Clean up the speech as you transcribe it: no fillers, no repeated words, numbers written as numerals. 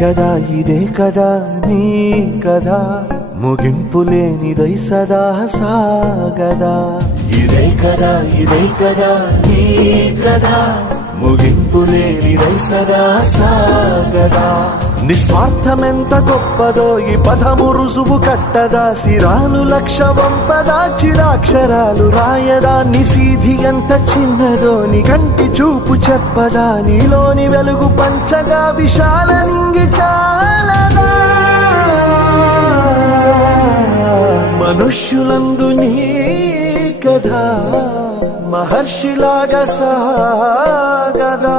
కదా ఇదే కదా నీ కదా ముగింపు లేనిదై సదా సాగదా ఇదే కదా నీ కదా ముగింపు లేనిదై సదా సాగదా నిస్వార్థమెంత గొప్పదో ఈ పదము రుజువు కట్టదా సిరాలు లక్ష వంపదా చిరాక్షరాలు రాయదా నిసీధి ఎంత చిన్నదో నీ కంటి చూపు చెప్పదా నీలోని వెలుగు పంచగా విశాల నింగి చాలదా మనుష్యులందు నీ కథ మహర్షిలాగా సాగదా